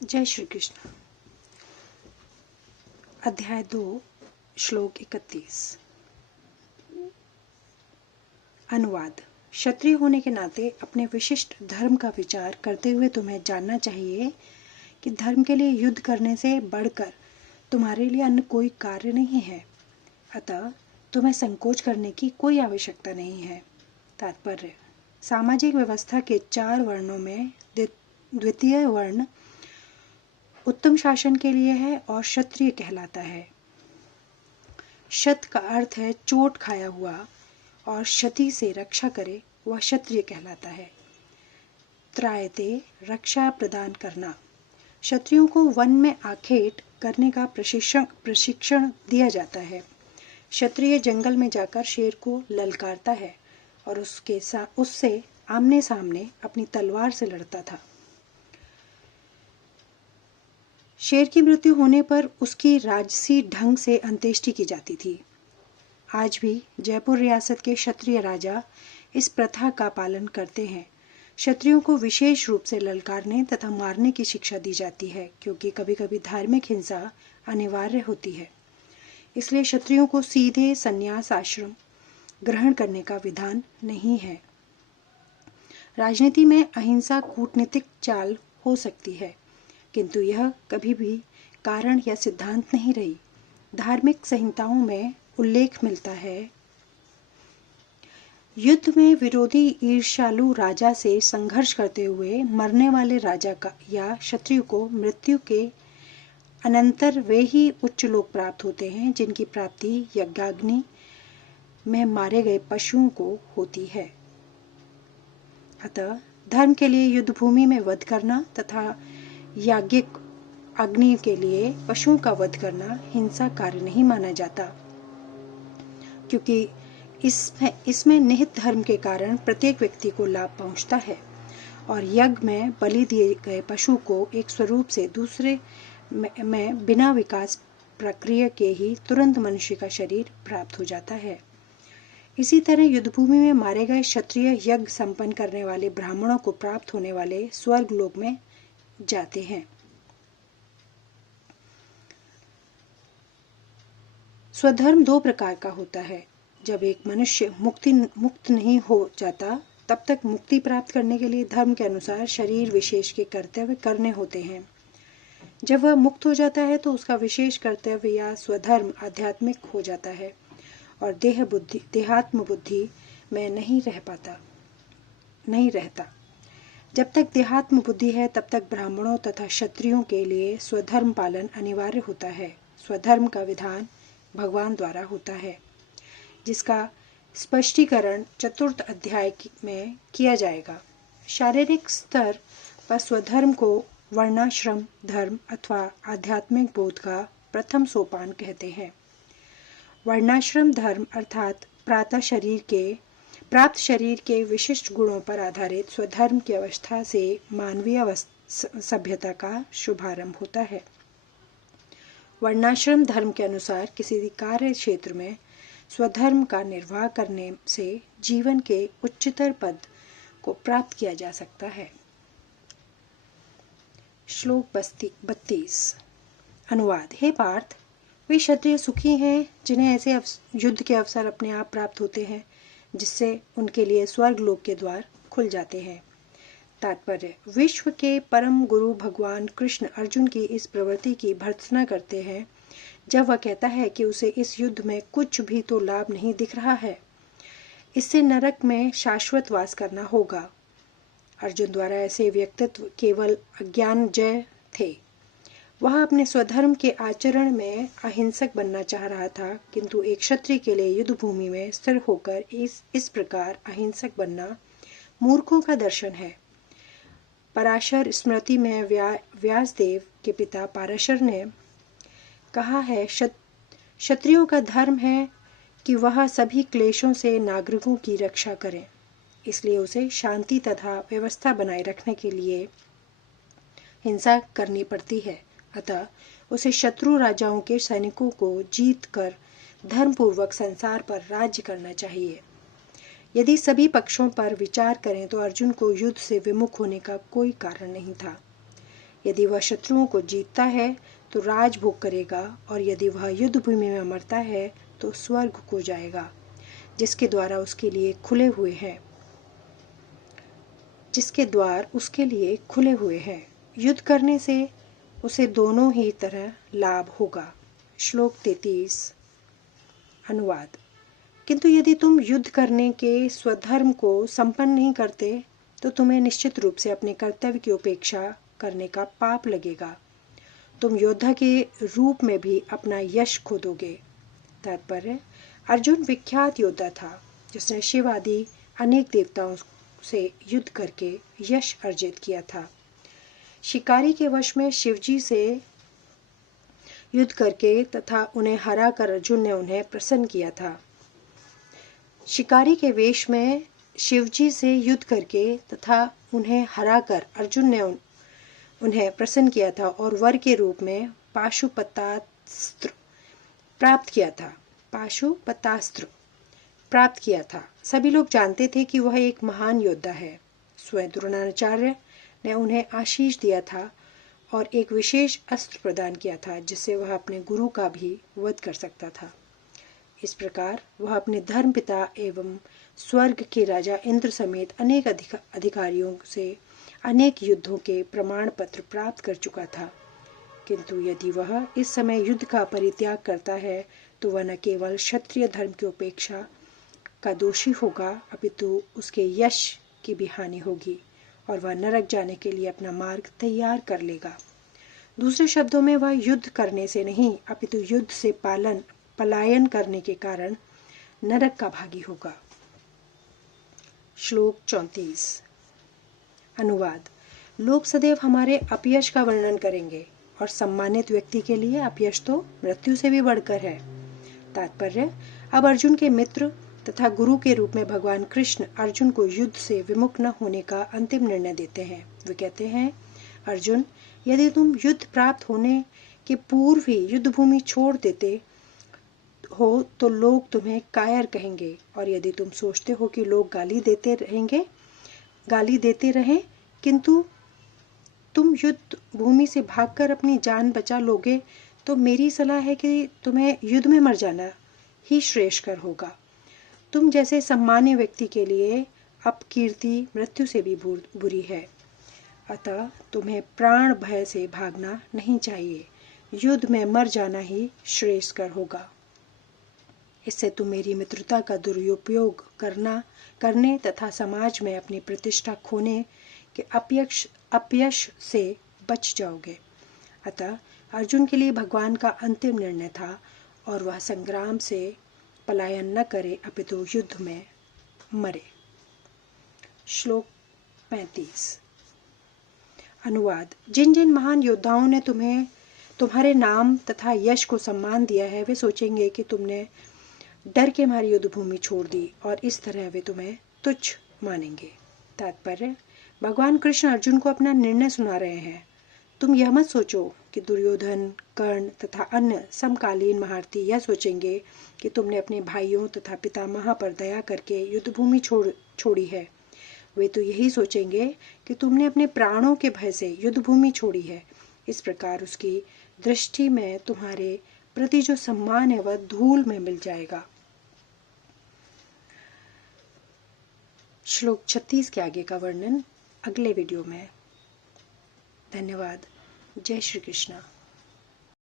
जय श्री कृष्ण। अध्याय 2 श्लोक 31। अनुवाद। क्षत्रिय होने के नाते अपने विशिष्ट धर्म का विचार करते हुए तुम्हें जानना चाहिए कि धर्म के लिए युद्ध करने से बढ़कर तुम्हारे लिए अन्य कोई कार्य नहीं है। अतः तुम्हें संकोच करने की कोई आवश्यकता नहीं है। तात्पर्य: सामाजिक व्यवस्था के 4 वर्णों में द्वितीय वर्ण उत्तम शासन के लिए है और क्षत्रिय कहलाता है। क्षत का अर्थ है चोट खाया हुआ और क्षति से रक्षा करे, वह क्षत्रिय कहलाता है। त्रायते रक्षा प्रदान करना। क्षत्रियों को वन में आखेट करने का प्रशिक्षण दिया जाता है। क्षत्रिय जंगल में जाकर शेर को ललकारता है और उससे आमने सामने अपनी तलवार से लड़ता था। शेर की मृत्यु होने पर उसकी राजसी ढंग से अंत्येष्टि की जाती थी। आज भी जयपुर रियासत के क्षत्रिय राजा इस प्रथा का पालन करते हैं। क्षत्रियों को विशेष रूप से ललकारने तथा मारने की शिक्षा दी जाती है, क्योंकि कभी कभी धार्मिक हिंसा अनिवार्य होती है। इसलिए क्षत्रियों को सीधे संन्यास आश्रम ग्रहण करने का विधान नहीं है। राजनीति में अहिंसा कूटनीतिक चाल हो सकती है, किंतु यह कभी भी कारण या सिद्धांत नहीं रही। धार्मिक संहिताओं में उल्लेख मिलता है, युद्ध में विरोधी ईर्ष्यालु राजा से संघर्ष करते हुए मरने वाले राजा का या क्षत्रिय को मृत्यु के अनंतर वे ही उच्च लोक प्राप्त होते हैं, जिनकी प्राप्ति यज्ञाग्नि में मारे गए पशुओं को होती है। अतः धर्म के लिए युद्ध भूमि में वध करना तथा याज्ञिक अग्नि के लिए पशुओं का वध करना हिंसा कार्य नहीं माना जाता, क्योंकि इसमें निहित धर्म के कारण प्रत्येक व्यक्ति को लाभ पहुंचता है और यज्ञ में बलि दिए गए पशु को एक स्वरूप से दूसरे में बिना विकास प्रक्रिया के ही तुरंत मनुष्य का शरीर प्राप्त हो जाता है। इसी तरह युद्धभूमि में मारे गए क्षत्रिय यज्ञ संपन्न करने वाले ब्राह्मणों को प्राप्त होने वाले स्वर्ग लोक में जाते हैं। स्वधर्म 2 प्रकार का होता है। जब एक मनुष्य मुक्त नहीं हो जाता, तब तक मुक्ति प्राप्त करने के लिए धर्म के अनुसार शरीर विशेष के कर्तव्य करने होते हैं। जब वह मुक्त हो जाता है तो उसका विशेष कर्तव्य या स्वधर्म आध्यात्मिक हो जाता है और देहात्म बुद्धि में नहीं रहता। जब तक देहात्म बुद्धि है, तब तक ब्राह्मणों तथा क्षत्रियों के लिए स्वधर्म पालन अनिवार्य होता है। स्वधर्म का विधान भगवान द्वारा होता है, जिसका स्पष्टीकरण 4th अध्याय में किया जाएगा। शारीरिक स्तर पर स्वधर्म को वर्णाश्रम धर्म अथवा आध्यात्मिक बोध का प्रथम सोपान कहते हैं। वर्णाश्रम धर्म अर्थात प्राप्त शरीर के विशिष्ट गुणों पर आधारित स्वधर्म की अवस्था से मानवीय सभ्यता का शुभारंभ होता है। वर्णाश्रम धर्म के अनुसार किसी कार्य क्षेत्र में स्वधर्म का निर्वाह करने से जीवन के उच्चतर पद को प्राप्त किया जा सकता है। श्लोक 32। अनुवाद। हे पार्थ, वे क्षत्रिय सुखी हैं जिन्हें ऐसे युद्ध के अवसर अपने आप प्राप्त होते हैं, जिससे उनके लिए स्वर्ग लोक के द्वार खुल जाते हैं। तात्पर्य: विश्व के परम गुरु भगवान कृष्ण अर्जुन की इस प्रवृत्ति की भर्त्सना करते हैं जब वह कहता है कि उसे इस युद्ध में कुछ भी तो लाभ नहीं दिख रहा है। इससे नरक में शाश्वत वास करना होगा। अर्जुन द्वारा ऐसे व्यक्तित्व केवल अज्ञानजय थे। वह अपने स्वधर्म के आचरण में अहिंसक बनना चाह रहा था, किंतु एक क्षत्रिय के लिए युद्ध भूमि में स्थिर होकर इस प्रकार अहिंसक बनना मूर्खों का दर्शन है। पराशर स्मृति में व्यासदेव के पिता पाराशर ने कहा है, क्षत्रियों का धर्म है कि वह सभी क्लेशों से नागरिकों की रक्षा करें। इसलिए उसे शांति तथा व्यवस्था बनाए रखने के लिए हिंसा करनी पड़ती है। अतः उसे शत्रु राजाओं के सैनिकों को जीत कर धर्मपूर्वक संसार पर राज्य करना चाहिए। यदि सभी पक्षों पर विचार करें तो अर्जुन को युद्ध से विमुख होने का कोई कारण नहीं था। यदि वह शत्रुओं को जीतता है तो राजभोग करेगा, और यदि वह युद्ध भूमि में मरता है तो स्वर्ग को जाएगा, जिसके द्वार उसके लिए खुले हुए हैं। युद्ध करने से उसे दोनों ही तरह लाभ होगा। श्लोक 33 अनुवाद। किंतु यदि तुम युद्ध करने के स्वधर्म को संपन्न नहीं करते तो तुम्हें निश्चित रूप से अपने कर्तव्य की उपेक्षा करने का पाप लगेगा। तुम योद्धा के रूप में भी अपना यश खो दोगे। तात्पर्य, अर्जुन विख्यात योद्धा था जिसने शिव आदि अनेक देवताओं से युद्ध करके यश अर्जित किया था। शिकारी के वश में शिवजी से युद्ध करके तथा उन्हें हराकर अर्जुन ने उन्हें प्रसन्न किया था। शिकारी के वेश में शिवजी से युद्ध करके तथा उन्हें हराकर अर्जुन ने उन्हें प्रसन्न किया था और वर के रूप में पाशुपतास्त्र प्राप्त किया था। सभी लोग जानते थे कि वह एक महान योद्धा है। स्वयं द्रोणाचार्य ने उन्हें आशीष दिया था और एक विशेष अस्त्र प्रदान किया था जिससे वह अपने गुरु का भी वध कर सकता था। इस प्रकार वह अपने धर्म पिता एवं स्वर्ग के राजा इंद्र समेत अनेक अधिकारियों से अनेक युद्धों के प्रमाण पत्र प्राप्त कर चुका था। किंतु यदि वह इस समय युद्ध का परित्याग करता है तो वह न केवल क्षत्रिय धर्म की उपेक्षा का दोषी होगा, अपितु उसके यश की भी हानि होगी और वह नरक जाने के लिए अपना मार्ग तैयार कर लेगा। दूसरे शब्दों में, वह युद्ध करने से नहीं अपितु युद्ध से पलायन करने के कारण नरक का भागी होगा। श्लोक 34 अनुवाद। लोग सदैव हमारे अपयश का वर्णन करेंगे और सम्मानित व्यक्ति के लिए अपयश तो मृत्यु से भी बढ़कर है। तात्पर्य, अब अर्जुन के मित्र तथा गुरु के रूप में भगवान कृष्ण अर्जुन को युद्ध से विमुख न होने का अंतिम निर्णय देते हैं। वे कहते हैं, अर्जुन, यदि तुम युद्ध प्राप्त होने के पूर्व ही युद्ध भूमि छोड़ देते हो तो लोग तुम्हें कायर कहेंगे, और यदि तुम सोचते हो कि लोग गाली देते रहें किंतु तुम युद्ध भूमि से भागकर अपनी जान बचा लोगे, तो मेरी सलाह है कि तुम्हें युद्ध में मर जाना ही श्रेयस्कर होगा। तुम जैसे सम्मान्य व्यक्ति के लिए अपकीर्ति मृत्यु से भी बुरी है। अतः तुम्हें प्राण भय से भागना नहीं चाहिए, युद्ध में मर जाना ही श्रेयस्कर होगा। इससे तुम मेरी मित्रता का दुरुपयोग करने तथा समाज में अपनी प्रतिष्ठा खोने के अपयश से बच जाओगे। अतः अर्जुन के लिए भगवान का अंतिम निर्णय था और वह संग्राम से पलायन न करे अपितु युद्ध में मरे। श्लोक 35 अनुवाद। जिन जिन महान योद्धाओं ने तुम्हारे नाम तथा यश को सम्मान दिया है, वे सोचेंगे कि तुमने डर के मारे युद्ध भूमि छोड़ दी और इस तरह वे तुम्हें तुच्छ मानेंगे। तात्पर्य, भगवान कृष्ण अर्जुन को अपना निर्णय सुना रहे हैं। तुम यह मत सोचो कि दुर्योधन, कर्ण तथा अन्य समकालीन महारथी यह सोचेंगे कि तुमने अपने भाइयों तथा पितामह पर दया करके युद्ध भूमि छोड़ी है। वे तो यही सोचेंगे कि तुमने अपने प्राणों के भय से युद्ध भूमि छोड़ी है। इस प्रकार उसकी दृष्टि में तुम्हारे प्रति जो सम्मान है वह धूल में मिल जाएगा। श्लोक 36 के आगे का वर्णन अगले वीडियो में। धन्यवाद। जय श्री कृष्ण।